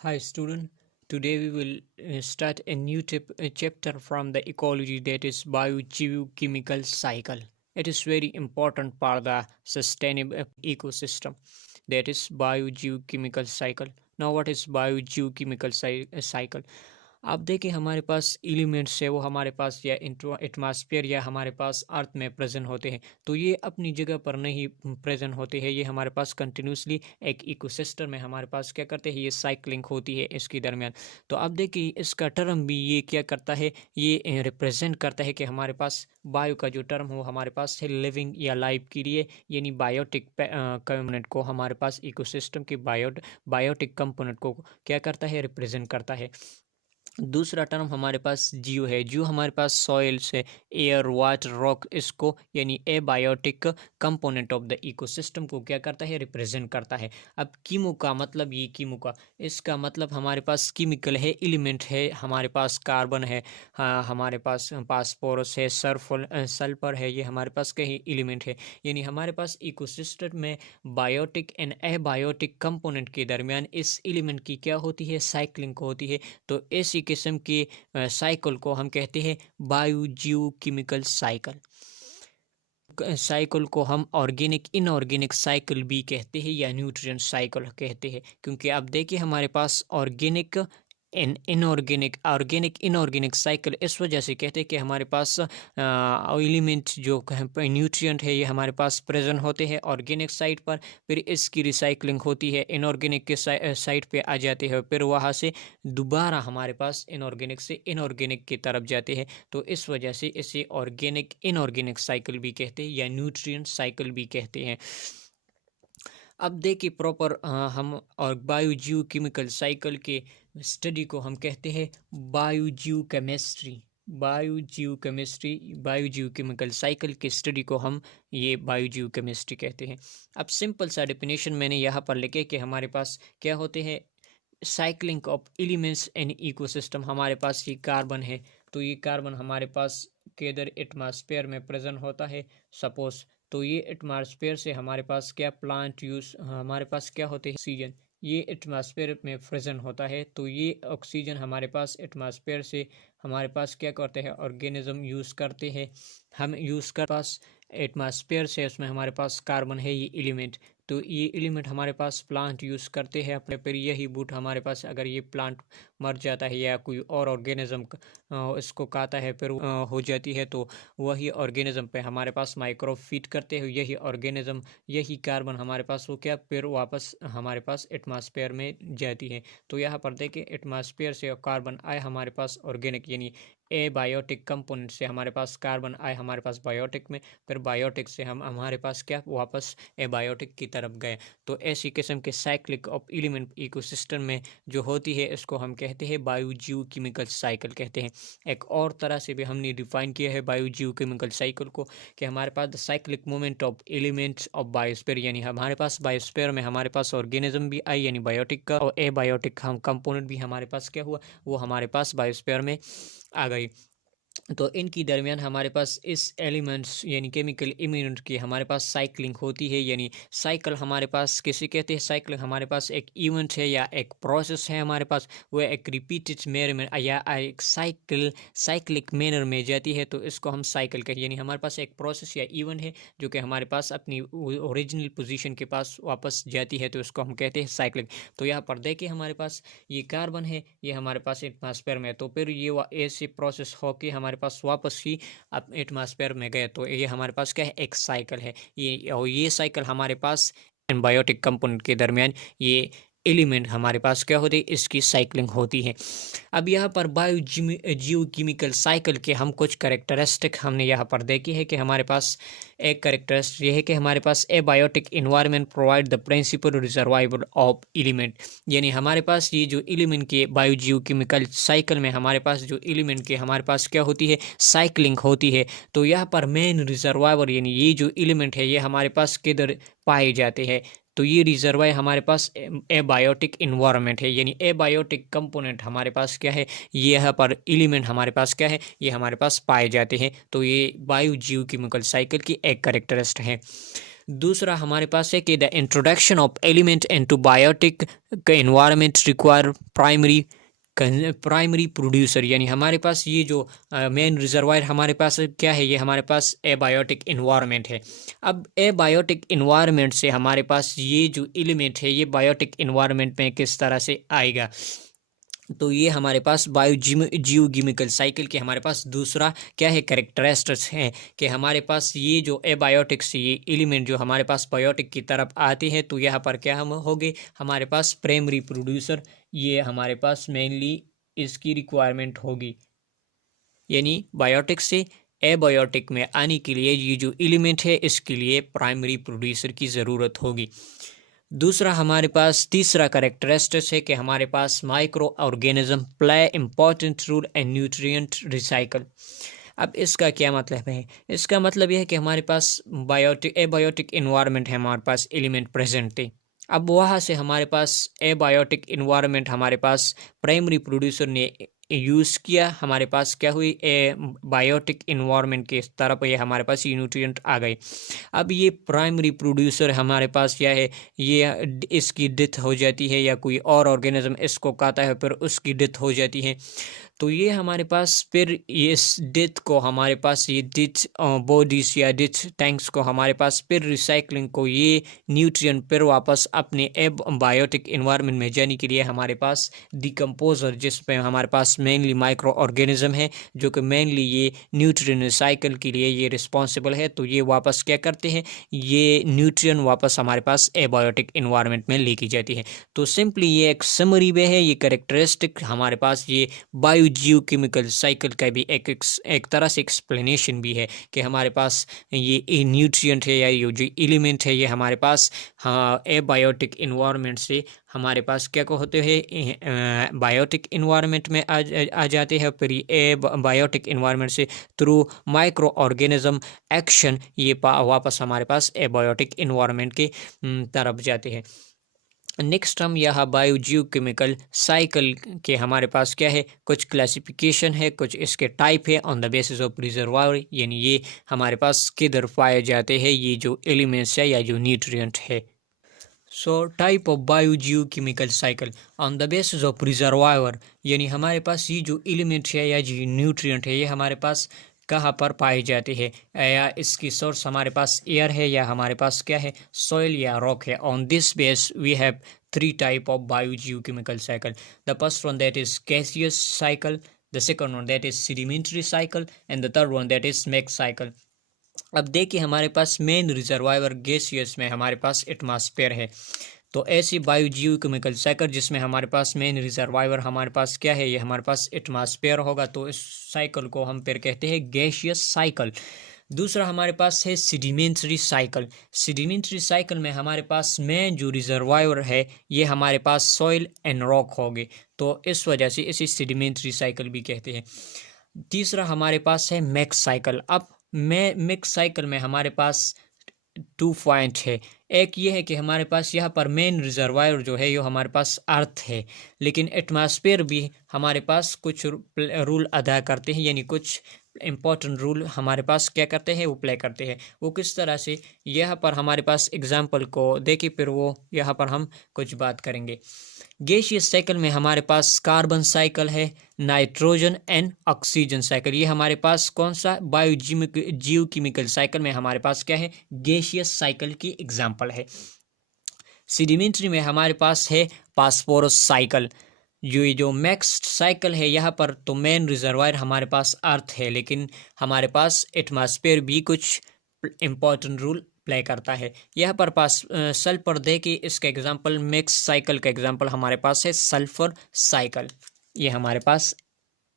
Hi, student. Today we will start a new chapter from the ecology, that is biogeochemical cycle. It is very important for the sustainable ecosystem. That is biogeochemical cycle. Now, what is biogeochemical cycle? आप देखें हमारे पास elements है वो हमारे पास या atmosphere या हमारे पास अर्थ में प्रेजेंट होते हैं, तो ये अपनी जगह पर नहीं प्रेजेंट होते हैं, ये हमारे पास कंटिन्यूसली एक इकोसिस्टम में हमारे पास क्या करते हैं, ये साइक्लिंग होती है इसके दरमियान। तो अब देखिए इसका टर्म भी ये क्या करता है, ये रिप्रेजेंट करता है कि हमारे पास बायो का जो टर्म हो हमारे पास है लिविंग या लाइफ के लिए, यानी बायोटिक कंपोनेंट को हमारे पास इकोसिस्टम के बायोटिक कंपोनेंट को क्या करता है, रिप्रेजेंट करता है। दूसरा टर्म हमारे पास जियो है। जियो हमारे पास सॉइल से एयर वाटर रॉक इसको यानी abiotic component of the ecosystem को क्या करता है, रिप्रेजेंट करता है। अब कीमो का मतलब, ये कीमो का इसका मतलब हमारे पास केमिकल है, एलिमेंट है, हमारे पास कार्बन है, हाँ, हमारे पास फास्फोरस है, सल्फर है, ये हमारे पास कई एलिमेंट है। यानी हमारे पास इकोसिस्टम में बायोटिक एंड एबायोटिक कंपोनेंट के दरमियान इस एलिमेंट की क्या होती है, साइक्लिंग होती है। तो ऐसी किस्म के साइकिल को हम कहते हैं बायोजियोकेमिकल साइकिल को हम ऑर्गेनिक इनऑर्गेनिक साइकिल भी कहते हैं या न्यूट्रिएंट साइकिल कहते हैं, क्योंकि अब देखिए हमारे पास organic inorganic organic inorganic cycle इस वजह से कहते हैं कि हमारे पास एलिमेंट जो न्यूट्रिएंट है ये हमारे पास प्रेजेंट होते हैं ऑर्गेनिक साइड पर, फिर इसकी रिसाइकलिंग होती है, इनऑर्गेनिक के साइड पे आ जाते हैं, फिर वहाँ से दोबारा हमारे पास इनऑर्गेनिक से इनऑर्गेनिक की तरफ जाते हैं। तो इस वजह से इसे ऑर्गेनिक इनऑर्गेनिक साइकिल भी कहते हैं या न्यूट्रिएंट साइकिल भी कहते हैं। अब देखिए प्रॉपर हम और बायोजियोकेमिकल साइकिल के स्टडी को हम कहते हैं बायोजियोकेमिस्ट्री। बायोजियोकेमिकल साइकिल के स्टडी को हम ये बायोजियोकेमिस्ट्री कहते हैं। अब सिंपल सा डेफिनेशन मैंने यहाँ पर लिखे कि हमारे पास क्या होते हैं, cycling of elements in ecosystem. हमारे पास ये कार्बन है, तो ये कार्बन हमारे पास के इधर एटमॉस्फेयर में प्रेजेंट होता है सपोज, तो ये एटमॉस्फेयर से हमारे पास क्या प्लांट यूज हमारे पास क्या होते हैं, ऑक्सीजन, ये एटमॉस्फेयर में प्रेजेंट होता है। तो ये ऑक्सीजन हमारे पास एटमॉस्फेयर से हमारे पास क्या करते हैं, ऑर्गेनिज्म यूज़ करते हैं, हम यूज़ कर पास एटमॉस्फेयर से उसमें हमारे पास कार्बन है ये एलिमेंट, तो ये एलिमेंट हमारे पास प्लांट यूज़ करते हैं अपने, पर यही बूट हमारे पास अगर ये प्लांट मर जाता है या कोई और ऑर्गेनिज्म इसको खाता है फिर हो जाती है, तो वही ऑर्गेनिज्म पे हमारे पास माइक्रोब फीड करते हैं, यही ऑर्गेनिज्म यही कार्बन हमारे पास वो क्या फिर वापस हमारे पास एटमॉस्फेयर में जाती है। तो यहाँ पर देखें एटमॉस्फेयर से कार्बन आए हमारे पास ऑर्गेनिक यानी एबायोटिक कंपोनेंट से हमारे पास कार्बन आए हमारे पास बायोटिक में, फिर बायोटिक से हम हमारे पास क्या वापस एबायोटिक की तरफ गए। तो ऐसी किस्म के साइक्लिक ऑफ एलिमेंट इकोसिस्टम में जो होती है इसको हम कहते हैं बायोजियोकेमिकल साइकिल कहते हैं। एक और तरह से भी हमने डिफाइन किया है बायोजियोकेमिकल साइकिल को कि हमारे पास the cyclic movement of elements of biosphere, यानी हमारे पास बायोस्फीयर में हमारे पास ऑर्गेनिज्म भी आई यानी बायोटिक का, और एबायोटिक हम कंपोनेंट भी हमारे पास क्या हुआ, वो हमारे पास बायोस्फीयर में आ गई। तो इनकी दरमियान हमारे पास इस एलिमेंट्स यानी केमिकल इम्यूनिट की हमारे पास साइक्लिंग होती है, यानी साइकिल हमारे पास किसे कहते हैं, साइकिल हमारे पास एक इवेंट है या एक प्रोसेस है हमारे पास, वो एक रिपीटेड मैनर में या एक साइक्लिक मैनर में जाती है, तो इसको हम साइकिल कहते हैं। यानी हमारे पास एक प्रोसेस या इवेंट है जो कि हमारे पास अपनी ओरिजिनल पोजीशन के पास वापस जाती है, तो इसको हम कहते हैं साइक्लिंग। तो यहाँ पर देखिए हमारे पास ये कार्बन है, ये हमारे पास एटमॉस्फेयर में, तो फिर ये ऐसे प्रोसेस होके हमारे पास वापस ही एटमॉस्फेयर में गए, तो ये हमारे पास क्या है, एक साइकिल है ये, और ये साइकिल हमारे पास बायोटिक कंपोनेंट के दरमियान ये एलिमेंट हमारे पास क्या होती है, इसकी साइक्लिंग होती है। अब यहाँ पर जियोकेमिकल साइकिल के हम कुछ करेक्टरिस्टिक हमने यहाँ पर देखी है कि हमारे पास एक करेक्टरिस्टिक ये है कि हमारे पास abiotic environment provide the principal reservoir of element, यानी हमारे पास ये जो एलिमेंट के बायोजियोकेमिकल साइकिल में हमारे पास जो एलिमेंट के हमारे पास क्या होती है, साइक्लिंग होती है। तो यहाँ पर मेन रिजर्वायर यानी ये जो एलिमेंट है ये हमारे पास किधर पाए जाते हैं, तो ये रिजर्वायर हमारे पास एबायोटिक इन्वायरमेंट है, यानी एबायोटिक कंपोनेंट हमारे पास क्या है, ये यहाँ पर एलिमेंट हमारे पास क्या है, ये हमारे पास पाए जाते हैं। तो ये बायोजियोकेमिकल साइकिल की एक करेक्टरिस्टिक है। दूसरा हमारे पास है कि the introduction of element into biotic environment require primary producer, यानी हमारे पास ये जो मेन रिजर्वायर हमारे पास क्या है, ये हमारे पास एबायोटिक इन्वायरमेंट है। अब एबायोटिक इन्वायरमेंट से हमारे पास ये जो एलिमेंट है ये बायोटिक इन्वायरमेंट में किस तरह से आएगा, तो ये हमारे पास जियोकेमिकल साइकिल के हमारे पास दूसरा क्या है कैरेक्टरिस्टिक्स है कि हमारे पास ये जो एबायोटिक्स ये एलिमेंट जो हमारे पास बायोटिक की तरफ आते हैं तो यहाँ पर क्या हम होंगे, हमारे पास प्राइमरी प्रोड्यूसर, ये हमारे पास मेनली इसकी रिक्वायरमेंट होगी, यानी बायोटिक से एबायोटिक में आने के लिए ये जो एलिमेंट है इसके लिए प्राइमरी प्रोड्यूसर की ज़रूरत होगी। दूसरा हमारे पास तीसरा कैरेक्टरिस्टिक्स है कि हमारे पास microorganism play important role and nutrient recycle. अब इसका क्या मतलब है, इसका मतलब यह है कि हमारे पास एबायोटिक इन्वायरमेंट है, हमारे पास एलिमेंट प्रेजेंट है। अब वहाँ से हमारे पास एबायोटिक इन्वायरमेंट हमारे पास प्राइमरी प्रोड्यूसर ने यूज़ किया, हमारे पास क्या हुई बायोटिक इन्वायरमेंट के तरफ ये हमारे पास ये न्यूट्रिएंट आ गए। अब ये प्राइमरी प्रोड्यूसर हमारे पास क्या है, ये इसकी डेथ हो जाती है या कोई और ऑर्गेनिज्म इसको खाता है फिर उसकी डेथ हो जाती है, तो ये हमारे पास फिर ये इस डेथ को हमारे पास ये डेथ बॉडीज या डेथ टैंक्स को हमारे पास फिर रिसाइकलिंग को ये न्यूट्रिएंट फिर वापस अपने बायोटिक इन्वायरमेंट में जाने के लिए हमारे पास डिकम्पोजर जिसमें हमारे पास मेनली माइक्रो ऑर्गेनिज्म है जो कि मेनली ये न्यूट्रिएंट रिसाइकल के लिए ये रिस्पॉन्सिबल है, तो ये वापस क्या करते हैं, ये न्यूट्रिएंट वापस हमारे पास एबायोटिक इन्वायरमेंट में लेके जाती है। तो सिंपली ये एक समरी में है, ये कैरेक्टरिस्टिक हमारे पास ये जियोकेमिकल साइकिल का भी एक तरह से एक्सप्लेनेशन भी है कि हमारे पास ये न्यूट्रिएंट है या ये जो एलिमेंट है ये हमारे पास हाँ एबायोटिक इन्वायरमेंट से हमारे पास क्या होते हैं, बायोटिक इन्वायरमेंट में आ जाते हैं, फिर ये बायोटिक इन्वायरमेंट से थ्रू माइक्रो ऑर्गेनिज्म एक्शन ये वापस हमारे पास एबायोटिक इन्वायरमेंट के तरफ जाते हैं। नेक्स्ट हम यह बायोजियोकेमिकल साइकिल के हमारे पास क्या है, कुछ क्लासिफिकेशन है, कुछ इसके टाइप है on the basis of reservoir, यानी ये हमारे पास किधर पाए जाते हैं ये जो एलिमेंट्स है या जो न्यूट्रिएंट है। So type of biogeochemical cycle on the basis of reservoir, यानी हमारे पास ये जो एलिमेंट है या जो न्यूट्रिएंट है ये हमारे पास कहाँ पर पाए जाते हैं, या इसकी सोर्स हमारे पास एयर है या हमारे पास क्या है सॉइल या रॉक है। On this base we have three type of biogeochemical cycle. The first one that is gaseous cycle, the second one that is sedimentary cycle and the third one that is max cycle. अब देखिए हमारे पास main reservoir gaseous में हमारे पास atmosphere है, तो ऐसी biogeochemical cycle जिसमें हमारे पास मेन रिजर्वायर हमारे पास क्या है, ये हमारे पास एटमॉस्फेयर होगा, तो इस साइकिल को हम फिर कहते हैं गैसियस साइकिल। दूसरा हमारे पास है सेडिमेंट्री साइकिल। सेडिमेंट्री साइकिल में हमारे पास मेन जो रिजर्वायर है ये हमारे पास सॉइल एंड रॉक होंगे, तो इस वजह से इसे सेडिमेंट्री साइकिल भी कहते हैं। तीसरा हमारे पास है मैक्स साइकिल। अब मिक्स साइकिल में हमारे पास 2 पॉइंट है, एक ये है कि हमारे पास यहाँ पर मेन रिजर्वायर जो है ये हमारे पास अर्थ है, लेकिन एटमॉस्फेयर भी हमारे पास कुछ रूल अदा करते हैं, यानी कुछ इम्पोर्टेंट रूल हमारे पास क्या करते हैं वो प्ले करते हैं। वो किस तरह से, यहाँ पर हमारे पास एग्जाम्पल को देखिए फिर वो यहाँ पर हम कुछ बात करेंगे। गैसियस साइकिल में हमारे पास कार्बन साइकिल है, नाइट्रोजन एंड ऑक्सीजन साइकिल, ये हमारे पास कौन सा जियोकेमिकल साइकिल में हमारे पास क्या है गैसियस साइकिल की एग्जांपल है। सेडिमेंट्री में हमारे पास है फास्फोरस साइकिल। जो मैक्स साइकिल है यहाँ पर तो मेन रिजर्वायर हमारे पास अर्थ है, लेकिन हमारे पास एटमॉस्फेयर भी कुछ इम्पोर्टेंट रूल प्ले करता है। यहाँ पर पास सल्फर दे कि इसका एग्जांपल मिक्स साइकिल का एग्जांपल हमारे पास है सल्फर साइकिल, ये हमारे पास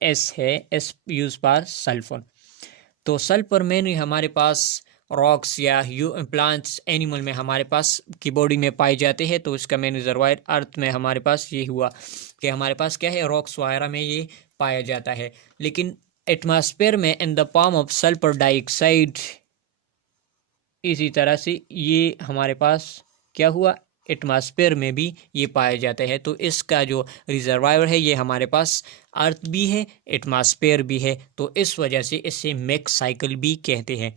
एस है, एस यूज पर सल्फर। तो सल्फर मेन हमारे पास रॉक्स या प्लांट्स एनिमल में हमारे पास की बॉडी में पाए जाते हैं, तो इसका मेन रिजर्वायर अर्थ में हमारे पास ये हुआ कि हमारे पास क्या है रॉक्स वगैरह में ये पाया जाता है। लेकिन एटमॉस्फेयर में in the form of sulphur dioxide, इसी तरह से ये हमारे पास क्या हुआ एटमॉस्फेयर में भी ये पाया जाता है। तो इसका जो रिजर्वायर है ये हमारे पास अर्थ भी है, एटमॉस्फेयर भी है, तो इस वजह से इसे मैक्स साइकिल भी कहते हैं।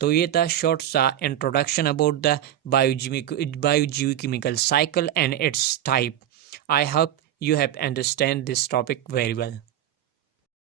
तो ये था शॉर्ट सा introduction about the biogeochemical cycle and it's type. I hope you have understand this topic very well.